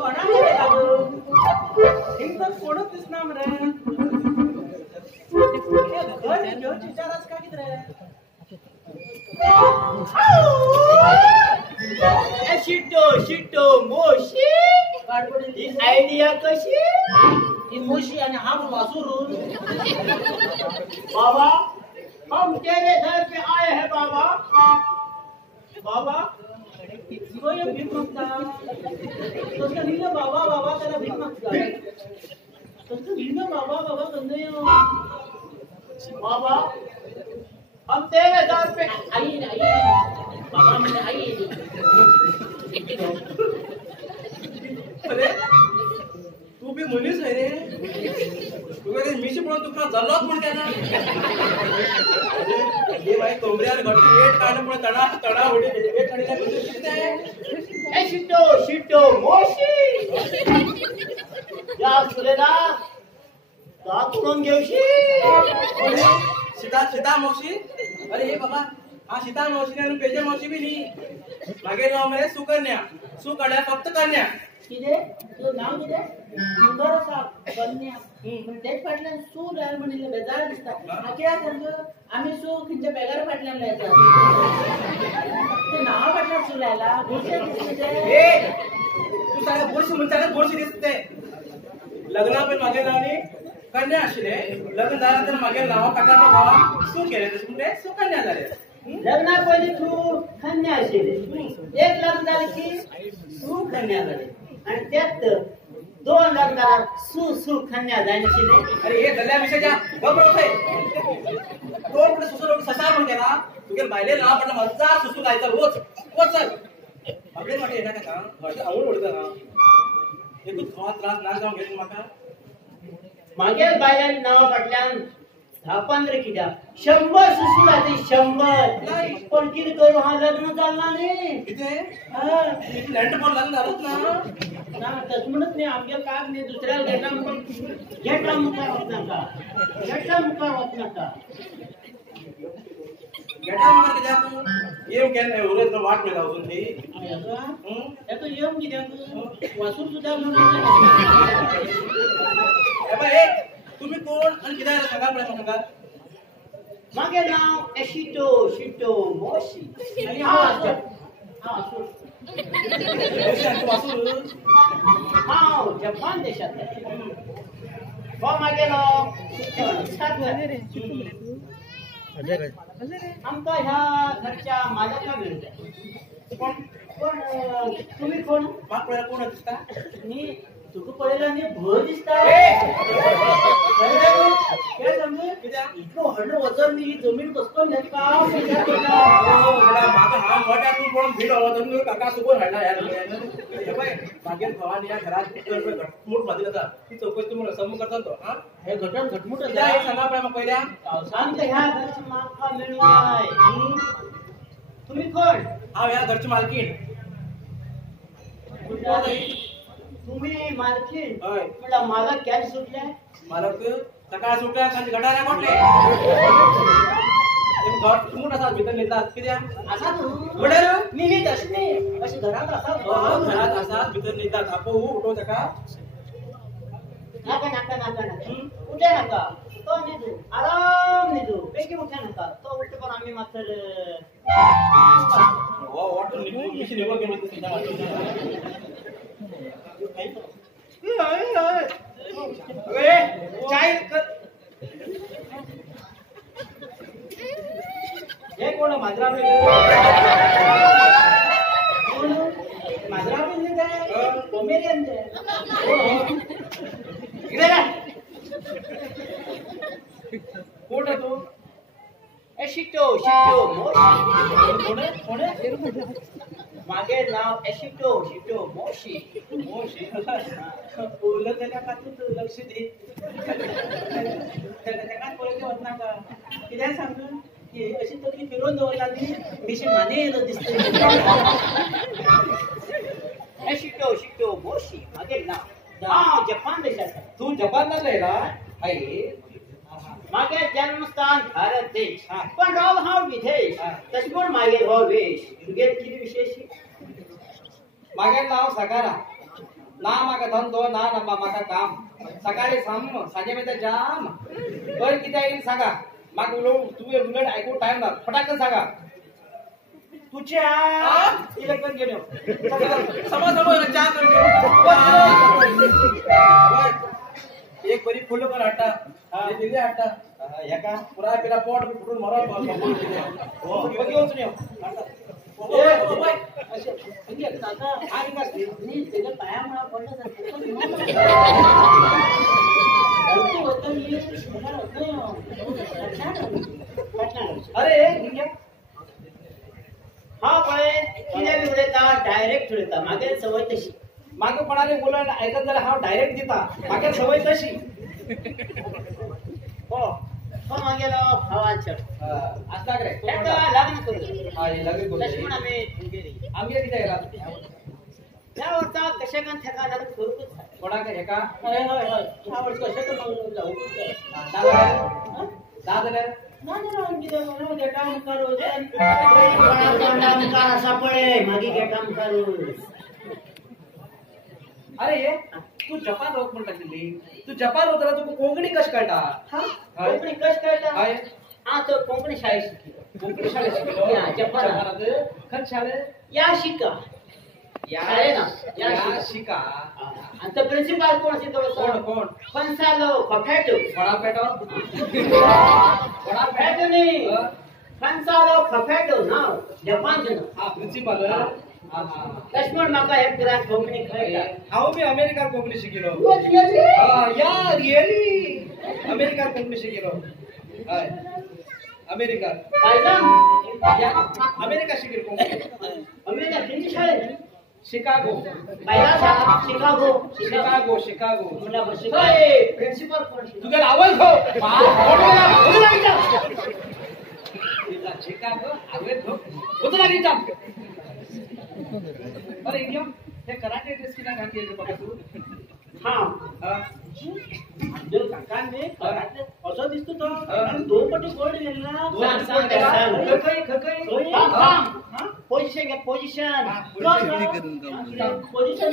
कोणा गेले लागू हिंगत कोणच दिसना मरे घर विचारास का कित रे शिट्टो मोशी ही आयडिया कशी ही मोशी आणि हा वासुरून बाबा हम तेरे घर पे आए हैं बाबा बाबा स्वयं भीक मागता तसं लिहिलं बाबा बाबा त्याला भीक मागता तसं लिहिलं बाबा बाबा कंदय बाबा हम तेरे घर पे आई बाबा म्हणजे आई अरे तू भी मनीस आहे रे तू काय मिशी पण तुला जल्लोत पण त्याना हे भाई कोंबड्यावर घट्टी वेट काढणं पण तडा होडी वेट काढीला किती ए शिट्टो मोशी या सुरेदा का करून घेऊशी सीता मावशी अरे हे बाबा हा सीता मावशी आणि पेजा मावशी भी नाही मागे नाव मध्ये सुकन्या फक्त कन्या किदे तुझं नाव किदे सुंदर असा कन्या पण तेच फाटल्यान सू लायल म्हणिल्ले बेजार दिसता आख्या सांग आम्ही सू खंयच्या बेगार फाटल्यान लायता ते नाव फाटल्यान सू लायला गोष्ट दिसते ए तू सांगा बोरशी म्हणता बोरशी दिसते लग्ना पण मागे नावनी कन्या आशिले लग्न झालं तर मागे नाव काढणार गावा सू केले म्हणजे सुकन्या झाले लग्ना पहिले तू कन्या आशिले एक लग्न झाले की सू कन्या झाले आणि त्यात दोन लग्नाला सू कन्या झाली अरे हे गल्ल्या विषयाच्या गबरोत आहे दोन पुढे सुसू लोक ससा म्हणते ना तुझे बायले नाव पण मजा सुसू लायचा रोज चल आपले वाटे येणार का घरचे आवड ओढतं ना हे तू थोडा त्रास ना जाऊन घेत माका मागे बायला नाव पडल्यान 10-15 किड्या 100 सुसू लायचे 100 पण किती करू हा लग्न चालणार नाही किती हा लँड पण लग्न झालंच ना तस म्हणत नाही आमच्या काग नाही दुसऱ्याला घेतला मुकार होत नका गेटा मगर कित्या तू येम केन्ना उरत वाट मेला वचून ती यातो येम कित्याक वासूर सुद्धा ए तुम्ही कोण आणि कित्याक सांगा पळय म्हाका मागे नाव शिट्टो मोशी आणि हा वासूर हां जपान देशात मागे नाव आमका ह्या घरच्या मालका मिळत पण तुम्ही कोण माग कोण दिसता मी तुका पळयला न्ही भय दिसता काय समजू इतकं व्हडलं वजन न्ही जमीन कसं घेतला माग हा मोठ्या तू कोण भीड हवा तर काका सुकोन हाडला यार हे बाय मागे भवानी या घरात घटमुट बांधली जाता ती चौकशी तुम्ही समूह करता तो हा हे घटमुट हे सांगा पळय मग पहिल्या सांगता ह्या घरची मालका मिळून आहे तुम्ही कोण हा या घरची मालकीण तुम्ही मालकीण होय म्हणला मालक कॅन सुटले मालक सकाळ सुटल्या खाली गटाऱ्या कोटले घर मोठ असा भीतर नेतात कित्या असा तू वडर मी तसली अशी घरात असा घरात असा भीतर नेतात आपो उठो सका नाका उठे नका तो निदू आराम निदू पैकी उठे नका तो उठते पण आम्ही मात्र वाट मिशी निवड केली सीधा चाय हे कोण माजरा बिल्ली काय पोमेरियन कोण तू ए शिट्टो मागे नाव शिट्टो मोशी बोलत त्याला का तू लक्ष दे त्याला पळते होत ना का किती सांगू की अशी तरी फिरवून दवरला ती मिशी माने येलो दिसते ए शिट्टो मोशी मागे नाव जपान देशात तू जपानला राहिला आहे मागे जन्मस्थान भारत देश पण राव हा विदेश तशी पण मागे हो वेश तुगे किती विशेष मागे नाव सकारा ना म्हाका धंदो ना म्हाका काम सकाळी सांजे मेळटा जाम बरं कितें येईल सांगा म्हाका तुवें उलट आयकूंक टायम ना फटाकन सांगा तुझ्या इलेक्ट्रॉन घेऊन चहा एक बरी फुलं पण हाडटा दिली हाडटा हेका पुरा पिला पोट फुटून मरो घेवचून यो अरे हा पळय कितें उलयता डायरेक्ट उलयता मागे सवय तशी मागे कोणाले उलट ऐकत जाल्यार हांव डायरेक्ट दिता मागे सवय तशी हो तो मागेलो भावान चढ आसता रे तेका लग्न करू हय लग्न करू लक्ष्मण आमी गेली आमगे कितें केला त्या वर्सा कशें करून तेका लग्न करूंकच जाय कोणाक हेका हय हय हय ह्या वर्ष कशें करून जावूंच धा जाल्यार ना ना कितें म्हणून गेटा मुखार वचून तोंडा मुखार आसा पळय मागीर गेटा मुखार अरे तू जपान रावत म्हणटा आशिल्ली तू जपान रावतना तुका कोंकणी कशें कळटा हा कोंकणी कशें कळटा हय हा तो कोंकणी शाळेत शिकलो कोंकणी शाळेत शिकलो या, जपानात. जपानात खंय शाळेत या शिका शाळेत ना या शिका आणि तो प्रिन्सिपाल कोण शिकवतो कोण पंसालो खफेटो कोणा पेटो खफेटो न्ही पंसालो खफेटो नाव जपानचें नाव हा प्रिन्सिपल लक्ष्मण म्हाका एक कित्याक कोंकणी कळटा हांव बी अमेरिकान कोंकणी शिकिलो रियली या रियली अमेरिकान कोंकणी शिकिलो हय अमेरिकान बायलां या अमेरिका शिकिलो कोंकणी अमेरिका खंयची शाळेत शिकागो बायलां शाळा शिकागो शिकागो शिकागो म्हणल्यार शिकाय प्रिन्सिपल कोण तुगे आवय खो शिकागो आवय खो होत लागी जाम अरे इंडिया ते कराटे ड्रेस किना घातली रे बाबा तू हा अंजल काकांनी कराटे असो दिसतो तो आणि दोन पटी गोल्ड गेला पोझिशन घे position position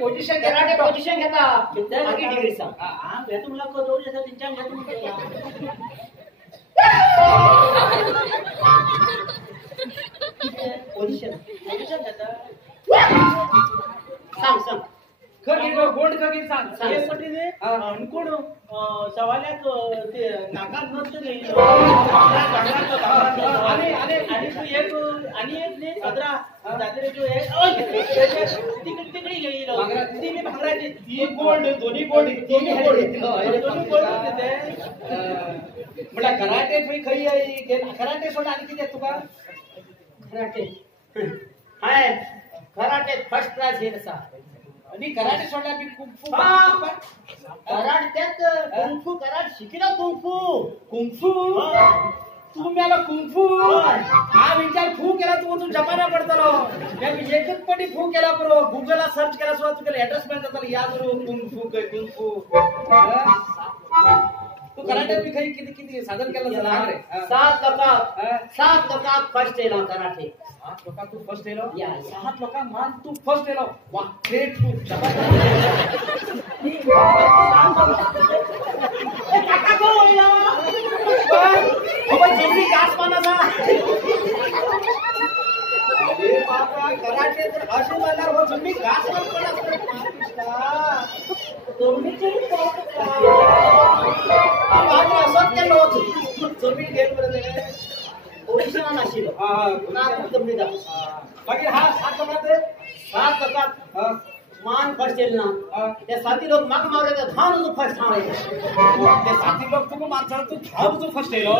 position karate position घेता किती मागीर डिग्री सांग हा भेट मला कदोरी असा तिच्यान घेतो पोझिशन पोझिशन घेता सांग सांग खगीर गोंड खगीर सांग एक पटी दे कोण सवाल्याक ते नाकात नसतं घेईल आणि तू एक आणि एक न्ही सदरा साजरेचो एक तिकडी घेईल ती मी भांगराची ती गोल्ड दोन्ही गोल्ड दोन्ही गोल्ड देते म्हटलं कराटे खंय कराटे सोड आणि कितें तुका कराटे हाय कराटे फर्स्ट क्लास घेत आसा आणि कराटे सोडल्या बी खूप कराटे त्यात कुंफू कराटे शिकिला कुंफू कुंफू तू मेला कुंफू हा विचार फू केला तू जपाना पडतलो एकच पटी फू केला बरो गुगलला सर्च केला सुद्धा तुला ऍड्रेस मिळत याद रो कुंफू काय कुंफू तू कराटे बी खरी किती सादर केला सांग रे 7 लोकांक फर्स्ट येला कराटे 7 लोकांक तू फर्स्ट येलो या 7 लोकांक मान तू फर्स्ट येलो वा ग्रेट तू काका को होईला पण जल्दी गास पानाचा अरे बाबा कराटे तर असे म्हणणार हो जम्मी गास पाना दोन्हीचे बाबा असत केलो जमीन घेऊन बरं पोझिशन नाशिलो ना कंपनी दा बाकी हा 7 लोकांत 7 लोकांक मान फर्स्ट येला ते 7 लोक माग मारले तर धान तो फर्स्ट हावायचे ते 7 लोक तुका माणसाला तू धाव तू फर्स्ट येलो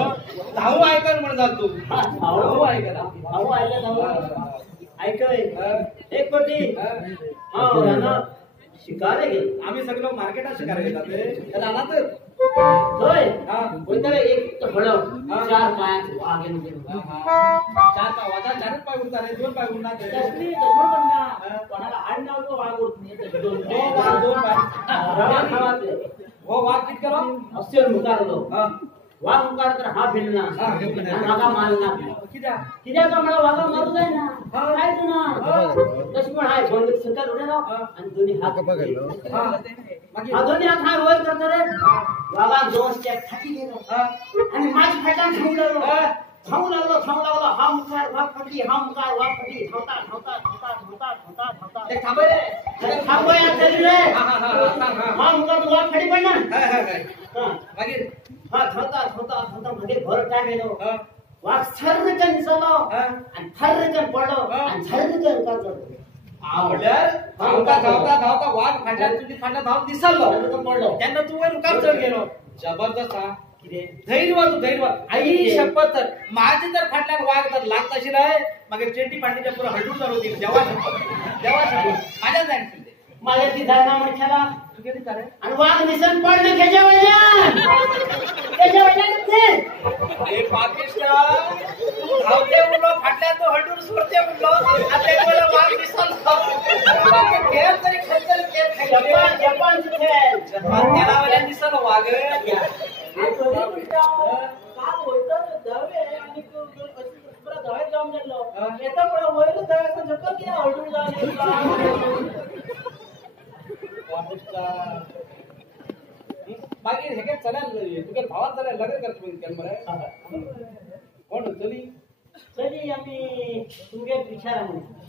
धाव ऐकर म्हण जात तू धाव ऐकर भाऊ आले धाव ऐकय एक पटी हा ना शिकारे गेले आम्ही सगळे लोक मार्केटात शिकायला गेला ते रानात होय हा बोलता एक तो फळ 4 पायात आगे गेलो चार पाय 4 पाय उडता रे 2 पाय उडणार ते तसली तसं पण ना कोणाला आडनाव तो वाघ उडत नाही दोन हो वाघ 2 पाय रवा खावातले हो वाघ कित करो असेल मुकारलो हा वाघ मुखार तर हा भिल्ला आणि वाघा मारला कित्याक कित्याक मला वाघा मारू जायना काय तू ना तशी पण हाय बंदूक सुद्धा उडे राव आणि दोन्ही हात हा मागीर हा दोन्ही हात हा वर करतो रे वाघा दोन स्टेप खाली गेलो आणि माझी फाटान थांबू लागलो हा मुखार वाघ फटली हा मुखार वाघ फटली धावता ते थांबय रे अरे थांबय आता रे हा मुखार वाघ फटी पण ना मागीर हा धावता मध्ये भर टाइम येलो वाघ सर्रकन दिसलो आणि थर्रकन पडलो आणि झर्रकन काढलो म्हणल्यार धावता वाघ फाटल्यान तुजी फाटल्यान धांवत दिसलो झर्रकन पडलो तेन्ना तू वयर मुखार चढ गेलो जबरदस्त हा कितें धैर्यवान आई शपथ तर माझी तर फाटल्यान वाघ तर लागत अशी रे मागीर चेंटी पांडीच्या पुरा हडून जालो ती देवा माझ्या जाण मला ती जाणा म्हणशाला तू किती करे आणि वाघ निसन पडलं खेच्या वळल्यान ते अरे पाकिस्तान तू धावते उडलो फाटल्यान तो हडून सोडते उडलो आता मला वाघ दिसलो खेळ तरी खंचर खेळ जपान खेळ जपान त्याला वाला दिसलो वाघ काम होतं दवे आणि पुरा दव्यात जाऊन गेलो येता पण वयर दव्याचा झटका किती हळून मागीर हे चल्यान तुगे भावान चल्यान लग्न करता केल मरे कोण चली चली आम्ही तुमगे विचारा म्हणून